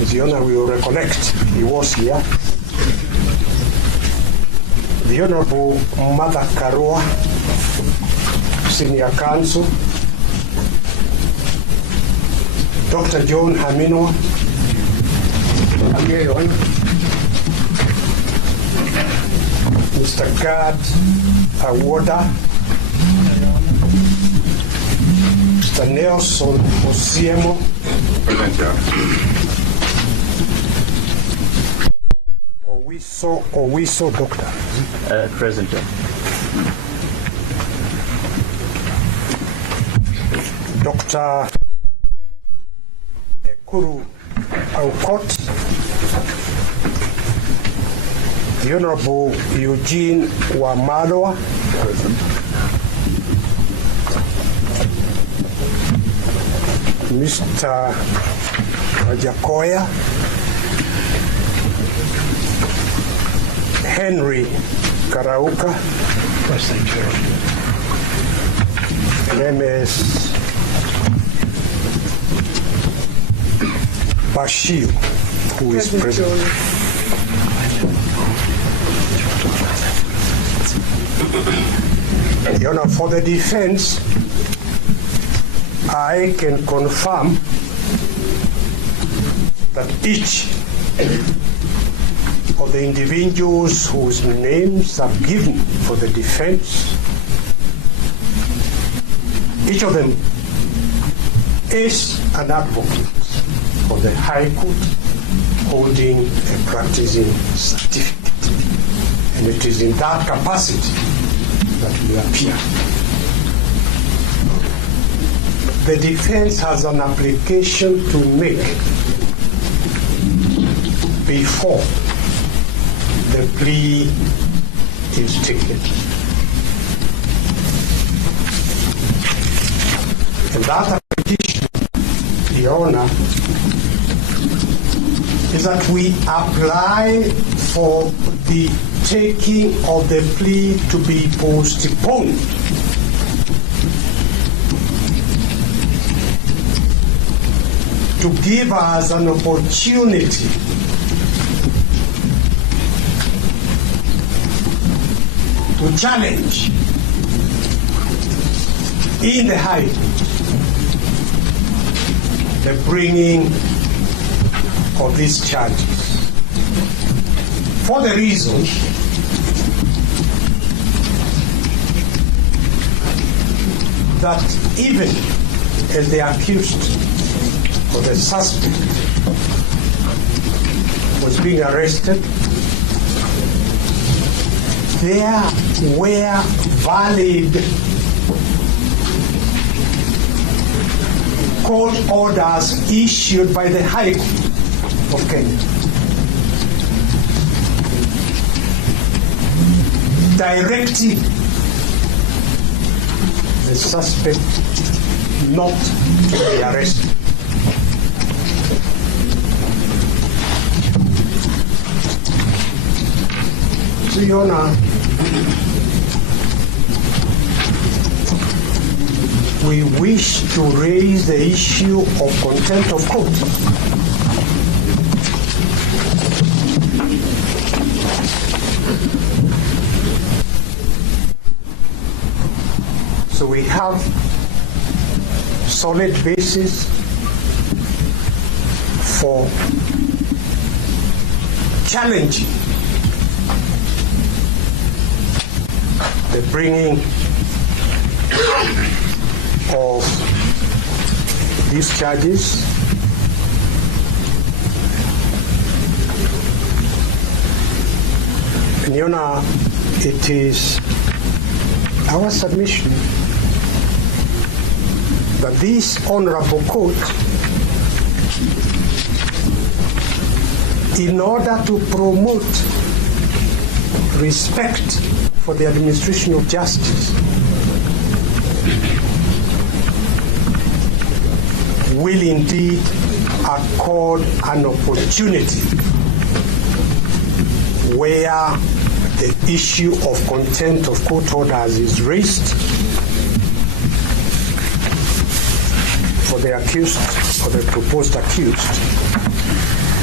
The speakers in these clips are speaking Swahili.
As the Honour will recollect, he was here. The Honourable Mother Karua, Senior Counsel, Dr. John Haminwa, Mr. Gad Awoda, Mr. Nelson Osiemo, Owiso Doctor. Present. Dr. Ekuru Aukot, the Honorable Eugene Wamalwa, present. Mr. Wajakoya, Henry Karauka, MS Bashir, who is present. Your Honor, for the defense, I can confirm that each of the individuals whose names are given for the defense, each of them is an advocate of the High Court holding a practicing certificate. And it is in that capacity that we appear. The defense has an application to make before the plea is taken. And that application, Your Honor, is that we apply for the taking of the plea to be postponed to give us an opportunity to challenge in the High Court the bringing of these charges for the reason that even as the accused or the suspect was being arrested, there were valid court orders issued by the High Court of Kenya directing the suspect not to be arrested. So, Your Honor, we wish to raise the issue of contempt of court. So we have solid basis for challenging the bringing of these charges. And Your Honor, it is our submission that this honorable court, in order to promote respect for the administration of justice, will indeed accord an opportunity where the issue of contempt of court orders is raised for the accused or the proposed accused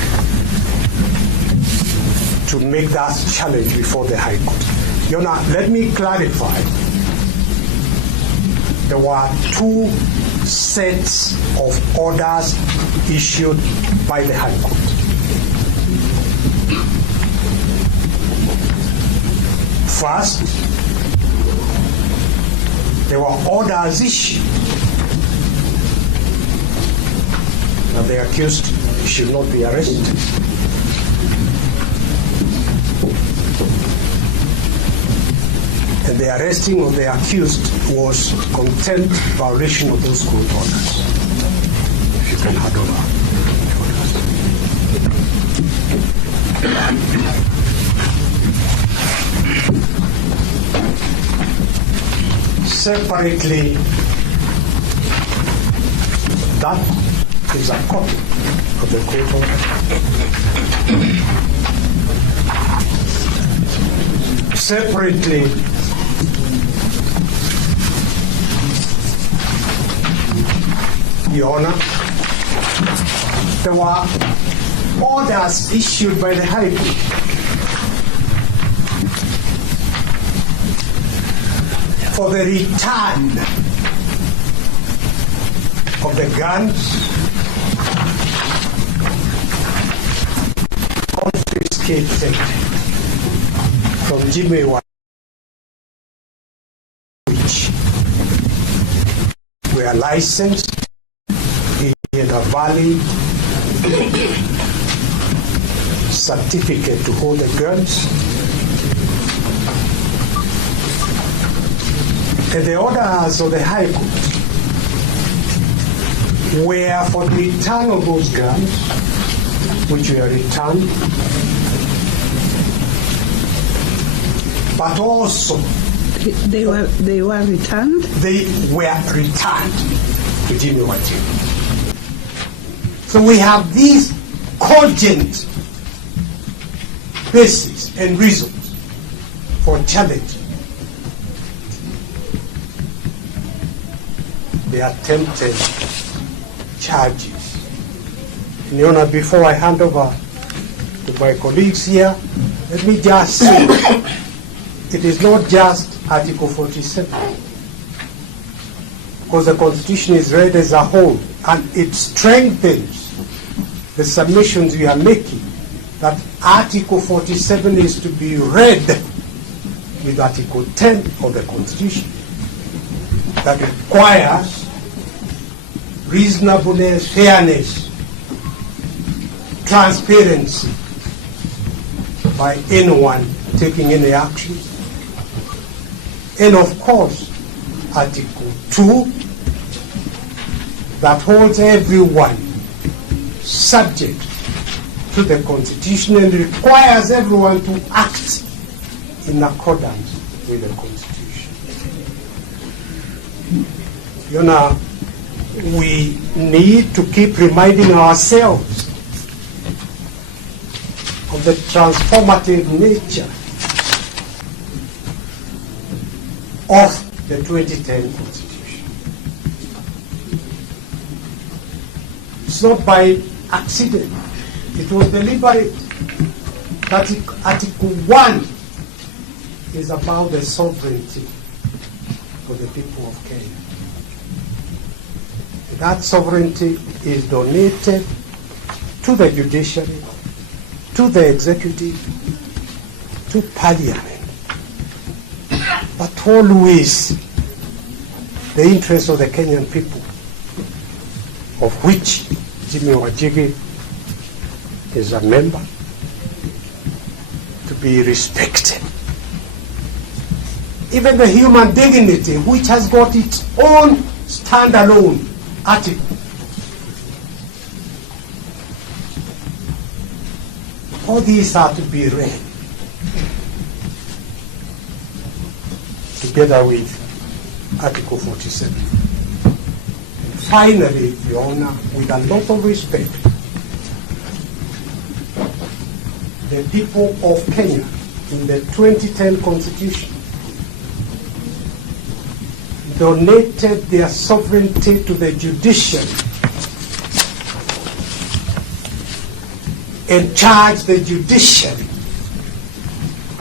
to make that challenge before the High Court. Your Honor, let me clarify. There were two sets of orders issued by the High Court. First, there were orders issued that the accused should not be arrested. And the arresting of the accused was contempt violation of those court orders. If you can hand over separately, that is a copy of the court order. Separately, Your Honor, there were orders issued by the High Court for the return of the guns confiscated from JIMI, which were licensed in a valid certificate to hold the guns. And the orders of the High Court were for the return of those guns, which were returned, but also they were returned. They were returned to JIMI. So we have these cogent basis and reasons for challenging the attempted charges. And Your Honor, before I hand over to my colleagues here, let me just say it is not just Article 47, because the Constitution is read as a whole, and it strengthens the submissions we are making that Article 47 is to be read with Article 10 of the Constitution, that requires reasonableness, fairness, transparency by anyone taking any action. And of course, Article 2, that holds everyone subject to the Constitution and requires everyone to act in accordance with the Constitution. You know, we need to keep reminding ourselves of the transformative nature of the 2010 Constitution. It's not by accident. It was deliberate. That Article 1 is about the sovereignty for the people of Kenya. That sovereignty is donated to the judiciary, to the executive, to parliament, but always the interests of the Kenyan people, of which JIMI WANJIGI is a member, to be respected. Even the human dignity, which has got its own standalone article. All these are to be read together with Article 47. And finally, Your Honor, with a lot of respect, the people of Kenya in the 2010 Constitution donated their sovereignty to the judiciary and charged the judiciary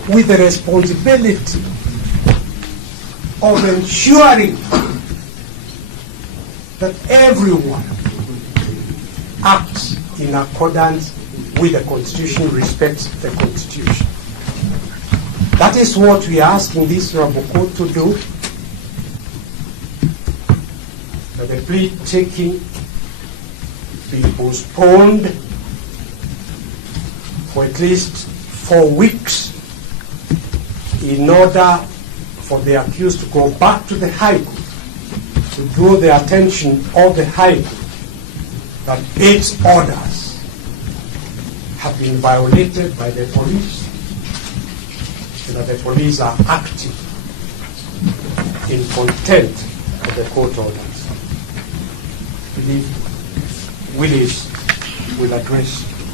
with the responsibility of ensuring that everyone acts in accordance with the Constitution, respects the Constitution. That is what we are asking this Honorable Court to do. That the plea taking be postponed for at least 4 weeks in order for the accused to go back to the High Court to draw the attention of the High Court that its orders have been violated by the police and that the police are acting in contempt of the court orders. I believe Willis will address